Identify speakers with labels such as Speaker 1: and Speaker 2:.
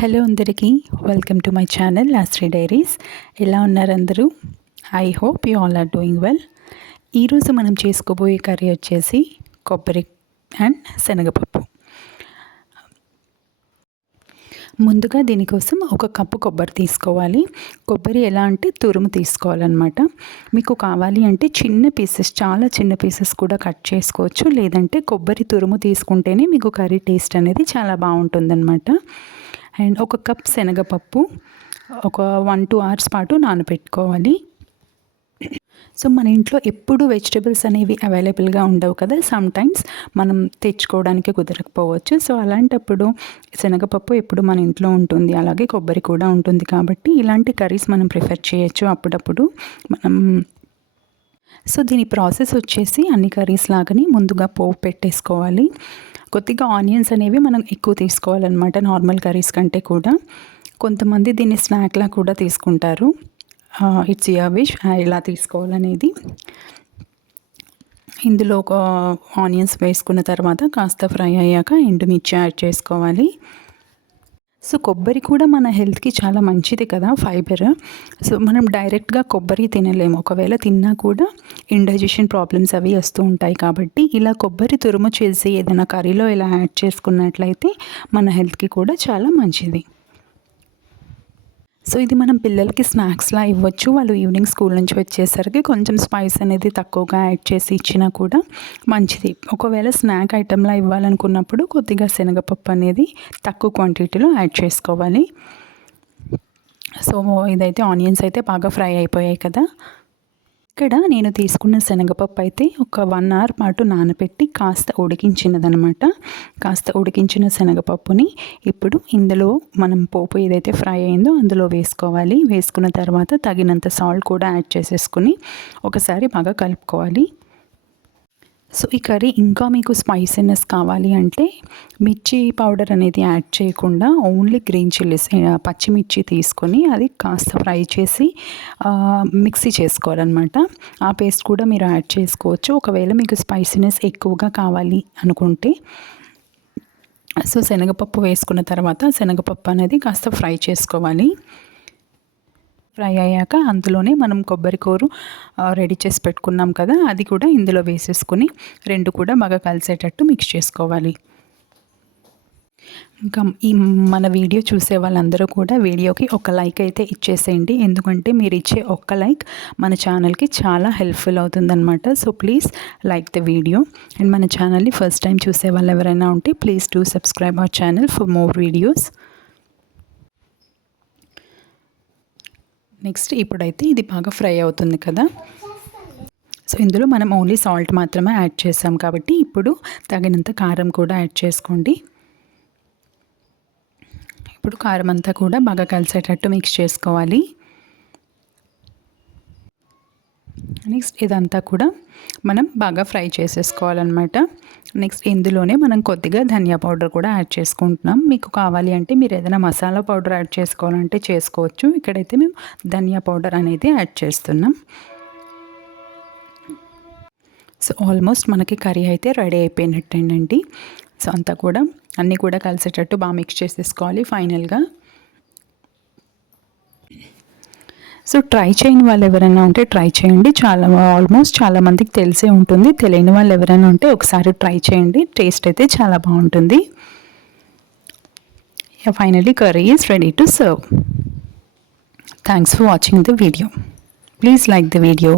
Speaker 1: Hello అందరికీ welcome to my channel లాస్ట్రీ diaries ఎలా ఉన్నారు అందరూ? I hope you all are doing well ఈరోజు మనం చేసుకోబోయే కర్రీ వచ్చేసి కొబ్బరి అండ్ శనగపప్పు. ముందుగా దీనికోసం ఒక కప్పు కొబ్బరి తీసుకోవాలి. కొబ్బరి ఎలా అంటే తురుము తీసుకోవాలన్నమాట. మీకు కావాలి అంటే చిన్న పీసెస్ చాలా చిన్న పీసెస్ కూడా కట్ చేసుకోవచ్చు. లేదంటే కొబ్బరి తురుము తీసుకుంటేనే మీకు కర్రీ టేస్ట్ అనేది చాలా బాగుంటుందన్నమాట. అండ్ ఒక కప్ శనగపప్పు ఒక వన్ టూ అవర్స్ పాటు నానబెట్టుకోవాలి సో మన ఇంట్లో ఎప్పుడు వెజిటబుల్స్ అనేవి అవైలబుల్గా ఉండవు కదా. సమ్ టైమ్స్ మనం తెచ్చుకోవడానికి కుదరకపోవచ్చు. సో అలాంటప్పుడు శనగపప్పు ఎప్పుడు మన ఇంట్లో ఉంటుంది. అలాగే కొబ్బరి కూడా ఉంటుంది కాబట్టి ఇలాంటి కర్రీస్ మనం ప్రిఫర్ చేయొచ్చు అప్పుడప్పుడు. మనం సో దీని ప్రాసెస్ వచ్చేసి అన్ని కర్రీస్ లాగానే ముందుగా పోపు పెట్టేసుకోవాలి. కొద్దిగా ఆనియన్స్ అనేవి మనం ఎక్కువ తీసుకోవాలన్నమాట నార్మల్ కర్రీస్ కంటే కూడా. కొంతమంది దీన్ని స్నాక్లా కూడా తీసుకుంటారు. ఇట్స్ యా విష్ ఎలా తీసుకోవాలనేది. ఇందులో ఒక ఆనియన్స్ వేసుకున్న తర్వాత కాస్త ఫ్రై అయ్యాక ఎండుమిర్చి యాడ్ చేసుకోవాలి. సో కొబ్బరి కూడా మన హెల్త్కి చాలా మంచిది కదా ఫైబర్. సో మనం డైరెక్ట్గా కొబ్బరి తినలేము. ఒకవేళ తిన్నా కూడా ఇండైజెషన్ ప్రాబ్లమ్స్ అవి వస్తూ ఉంటాయి కాబట్టి ఇలా కొబ్బరి తురుము చేసి ఏదైనా కర్రీలో ఇలా యాడ్ చేసుకున్నట్లయితే మన హెల్త్కి కూడా చాలా మంచిది. సో ఇది మనం పిల్లలకి స్నాక్స్లా ఇవ్వచ్చు. వాళ్ళు ఈవినింగ్ స్కూల్ నుంచి వచ్చేసరికి కొంచెం స్పైస్ అనేది తక్కువగా యాడ్ చేసి ఇచ్చినా కూడా మంచిది. ఒకవేళ స్నాక్ ఐటెంలా ఇవ్వాలనుకున్నప్పుడు కొద్దిగా శనగపప్పు అనేది తక్కువ క్వాంటిటీలో యాడ్ చేసుకోవాలి. సో ఇదైతే ఆనియన్స్ అయితే బాగా ఫ్రై అయిపోయాయి కదా. ఇక్కడ నేను తీసుకున్న శనగపప్పు అయితే ఒక వన్ అవర్ పాటు నానబెట్టి కాస్త ఉడికించినదనమాట. కాస్త ఉడికించిన శనగపప్పుని ఇప్పుడు ఇందులో మనం పోపు ఏదైతే ఫ్రై అయిందో అందులో వేసుకోవాలి. వేసుకున్న తర్వాత తగినంత సాల్ట్ కూడా యాడ్ చేసేసుకుని ఒకసారి బాగా కలుపుకోవాలి. సో ఈ కర్రీ ఇంకా మీకు స్పైసీనెస్ కావాలి అంటే మిర్చి పౌడర్ అనేది యాడ్ చేయకుండా ఓన్లీ గ్రీన్ చిల్లీస్ పచ్చిమిర్చి తీసుకొని అది కాస్త ఫ్రై చేసి మిక్సీ చేసుకోవాలన్నమాట. ఆ పేస్ట్ కూడా మీరు యాడ్ చేసుకోవచ్చు. ఒకవేళ మీకు స్పైసీనెస్ ఎక్కువగా కావాలి అనుకుంటే సో శనగపప్పు వేసుకున్న తర్వాత శనగపప్పు అనేది కాస్త ఫ్రై చేసుకోవాలి. ఫ్రై అయ్యాక అందులోనే మనం కొబ్బరి కూరు రెడీ చేసి పెట్టుకున్నాం కదా అది కూడా ఇందులో వేసేసుకుని రెండు కూడా బాగా కలిసేటట్టు మిక్స్ చేసుకోవాలి. ఇంకా ఈ మన వీడియో చూసే వాళ్ళందరూ కూడా వీడియోకి ఒక లైక్ అయితే ఇచ్చేసేయండి. ఎందుకంటే మీరు ఇచ్చే ఒక్క లైక్ మన ఛానల్కి చాలా హెల్ప్ఫుల్ అవుతుందన్నమాట. So please like the video. And మన ఛానల్ని ఫస్ట్ టైం చూసే వాళ్ళు ఎవరైనా ఉంటే please do subscribe our channel for more videos. Next ఇప్పుడైతే ఇది బాగా ఫ్రై అవుతుంది కదా. సో ఇందులో మనం ఓన్లీ సాల్ట్ మాత్రమే యాడ్ చేసాం కాబట్టి ఇప్పుడు తగినంత కారం కూడా యాడ్ చేసుకోండి. ఇప్పుడు కారం అంతా కూడా బాగా కలిసేటట్టు మిక్స్ చేసుకోవాలి. నెక్స్ట్ ఇదంతా కూడా మనం బాగా ఫ్రై చేసేసుకోవాలన్నమాట. నెక్స్ట్ ఇందులోనే మనం కొద్దిగా ధనియా పౌడర్ కూడా యాడ్ చేసుకుంటున్నాం. మీకు కావాలి అంటే మీరు ఏదైనా మసాలా పౌడర్ యాడ్ చేసుకోవాలంటే చేసుకోవచ్చు. ఇక్కడైతే మేము ధనియా పౌడర్ అనేది యాడ్ చేస్తున్నాం. సో ఆల్మోస్ట్ మనకి కర్రీ అయితే రెడీ అయిపోయినట్టేనండి. సో అంతా కూడా అన్నీ కూడా కలిసేటట్టు బాగా మిక్స్ చేసేసుకోవాలి. ఫైనల్గా సో ట్రై చేయని వాళ్ళు ఎవరైనా ఉంటే ట్రై చేయండి. చాలా ఆల్మోస్ట్ చాలా మందికి తెలిసే ఉంటుంది. తెలియని వాళ్ళు ఎవరైనా ఉంటే ఒకసారి ట్రై చేయండి. టేస్ట్ అయితే చాలా బాగుంటుంది. Finally curry is ready to serve thanks for watching the video please like the video